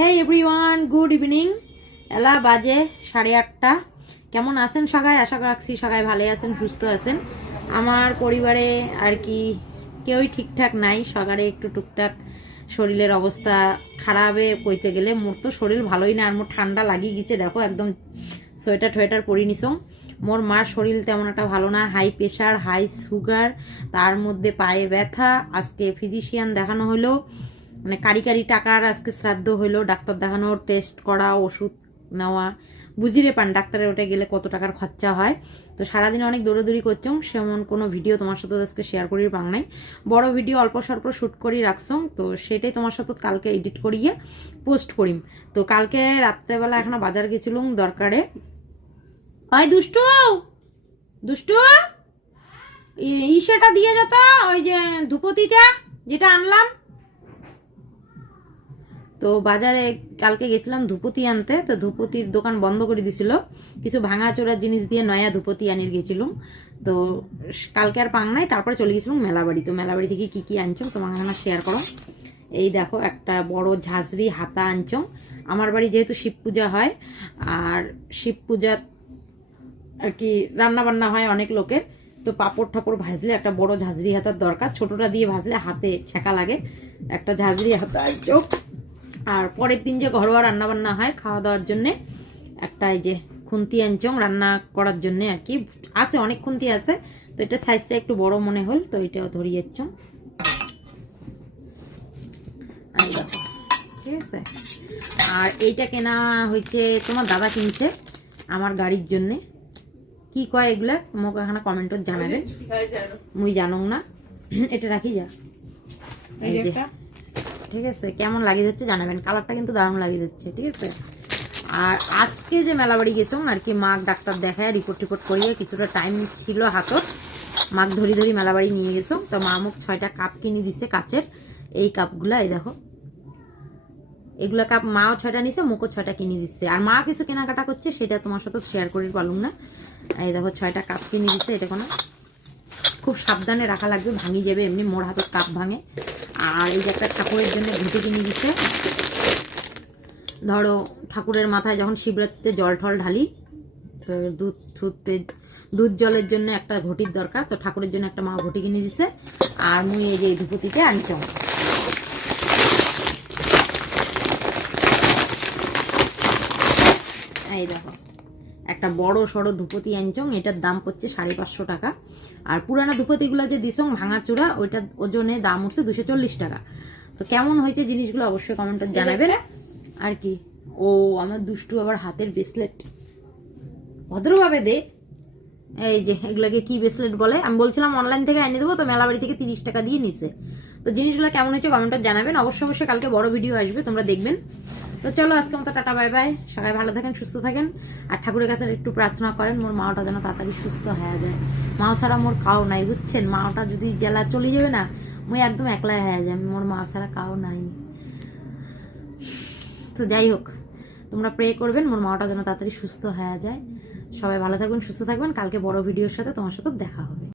হে everyone, good evening. এলা বাজে 8:30। কেমন আছেন সবাই? আশা রাখছি সবাই ভালো আছেন, সুস্থ আছেন। আমার পরিবারে আর কি কেউই ঠিকঠাক নাই, সকালে একটু টুকটাক শরীরের অবস্থা খারাপে কইতে গেলে। মোর তো শরীর ভালোই না, আর মোর ঠান্ডা লাগিয়ে গেছে, দেখো একদম সোয়েটার টোয়েটার পরি নিছং। মোর মার শরীর তেমন একটা ভালো না, হাই প্রেশার, হাই সুগার, তার মধ্যে পায়ে ব্যথা। আজকে ফিজিশিয়ান দেখানো হলো, মানে কারি কারি টাকার আজকে শ্রাদ্ধ হইলো, ডাক্তার দেখানো, টেস্ট করা, ওষুধ নেওয়া, বুঝিরে পান ডাক্তারের ওটা গেলে কত টাকার খরচা হয়। তো সারাদিন অনেক দৌড়াদৌড়ি করছং, সেমন কোনো ভিডিও তোমার সাথে আজকে শেয়ার করি পাং নাই। বড় ভিডিও অল্প স্বল্প শ্যুট করি রাখছং, তো সেটাই তোমার সাথে কালকে এডিট করিয়ে পোস্ট করিম। তো কালকে রাত্রেবেলা এখন বাজার গেছিলুম দরকারে। ওই দুষ্টু দুষ্টু, ইসেটা দিয়ে যেত, ওই যে ধুপতিটা যেটা আনলাম। তো বাজারে কালকে গেছিলাম ধুপতি আনতে, তো ধুপতির দোকান বন্ধ করে দিছিল, কিছু ভাঙাচোরা জিনিস দিয়ে নয়া ধুপতি আনিয়ে গেছিলাম। তো কালকে আর পাং নাই, তারপরে চলে গেছিলাম মেলাবাড়ি। তো মেলাবাড়ি থেকে কি কি আনছো তোমার এখানে শেয়ার করো। এই দেখো একটা বড় ঝাঁঝরি হাতা আনছো। আমার বাড়ি যেহেতু শিব পূজা হয়, আর শিব পূজা আর কি রান্না বান্না হয় অনেক লোকের, তো পাপড় ঠাপড় ভাজলে একটা বড় ঝাঁঝরি হাতার দরকার, ছোটটা দিয়ে ভাজলে হাতে ছেঁকা লাগে। একটা ঝাঁঝরি হাতা আনছো। আর পরের দিন যে ঘরোয়া রান্না বান্না হয় খাওয়া দাওয়ার জন্যে একটা এই যে খুন্তি আনছং রান্না করার জন্য আর কি, আছে অনেক খুন্তি আছে, তো এটা সাইজটা একটু বড় মনে হল, তো এটাও ধরিয়েছ। ঠিক আছে। আর এইটা কেনা হয়েছে তোমার দাদা কিনছে আমার গাড়ির জন্যে। কি কয় এগুলা মোক এখানে কমেন্টত জানাবে, মুই জানং না। এটা রাখি যা, এই যে ঠিক আছে। কেমন লাগিয়ে যাচ্ছে জানাবেন, কালারটা কিন্তু দারুণ লাগিয়ে যাচ্ছে। ঠিক আছে। আর আজকে যে মেলাবাড়ি গেছং আর কি, মাক ডাক্তার দেখায় রিপোর্ট টিপোর্ট করিয়ে কিছুটা টাইম ছিল হাতত, মাক ধরি ধরি মেলাবাড়ি নিয়ে গেছো। তো মা মুখ 6টা কাপ কিনে দিচ্ছে কাচের, এই কাপগুলা এই দেখো, এগুলা কাপ মাও 6টা নিছে, মুখও 6টা কিনে দিচ্ছে। আর মা কিছু কেনাকাটা করছে, সেটা তোমার সাথে শেয়ার করি পারলুম না। এই দেখো 6টা কাপ কিনে দিচ্ছে, এটা কোনো খুব সাবধানে রাখা লাগবে, ভাঙি যাবে, এমনি মোর হাতত কাপ ভাঙে। আর এই যে একটা ঠাকুরের জন্য ঘুঁটে কিনে দিচ্ছে, ধরো ঠাকুরের মাথায় যখন শিবরাত্রিতে জল ঠল ঢালি, তো দুধ জলের জন্য একটা ঘটির দরকার, তো ঠাকুরের জন্য একটা মা ঘটি কিনে দিচ্ছে। আর মুই এই যে ধুপতিতে আনছ, এই দেখো একটা বড় সড়ো ধুপতি আনছং, এটার দাম পড়ছে 550 টাকা। আর পুরানা ধুপতিগুলো যে দিছং ভাঙা চূড়া, ওইটার ওজনে দাম উঠছে 240 টাকা। তো কেমন হয়েছে জিনিসগুলো অবশ্যই কমেন্টে জানাবেন। আর কি ও আমার দুষ্টু আবার হাতের ব্রেসলেট ভদ্রভাবে দে, এই যে এগুলোকে কি ব্রেসলেট বলে, আমি বলছিলাম অনলাইন থেকে এনে দেবো, তো মেলাবাড়ি থেকে 30 টাকা দিয়ে নিছে। তো জিনিসগুলো কেমন হয়েছে কমেন্টে জানাবেন, অবশ্যই কালকে বড় ভিডিও আসবে, তোমরা দেখবেন। তো চলো আজকে মতো টাটা, বাই বাই। সবাই ভালো থাকেন, সুস্থ থাকেন, আর ঠাকুরের কাছে একটু প্রার্থনা করেন মোর মাওটা যেন তাড়াতাড়ি সুস্থ হয়ে যায়। মাও ছাড়া মোর কাও নাই, বুঝছেন? মাওটা যদি জেলা চলে যাবে না, মুই একদম একলাই হয়ে যায়, মোর মা ছাড়া কাও নাই। তো যাই হোক, তোমরা প্রে করবেন মোর মাওটা যেন তাড়াতাড়ি সুস্থ হয়ে যায়। সবাই ভালো থাকবেন, সুস্থ থাকবেন, কালকে বড় ভিডিওর সাথে তোমার সাথে দেখা হবে।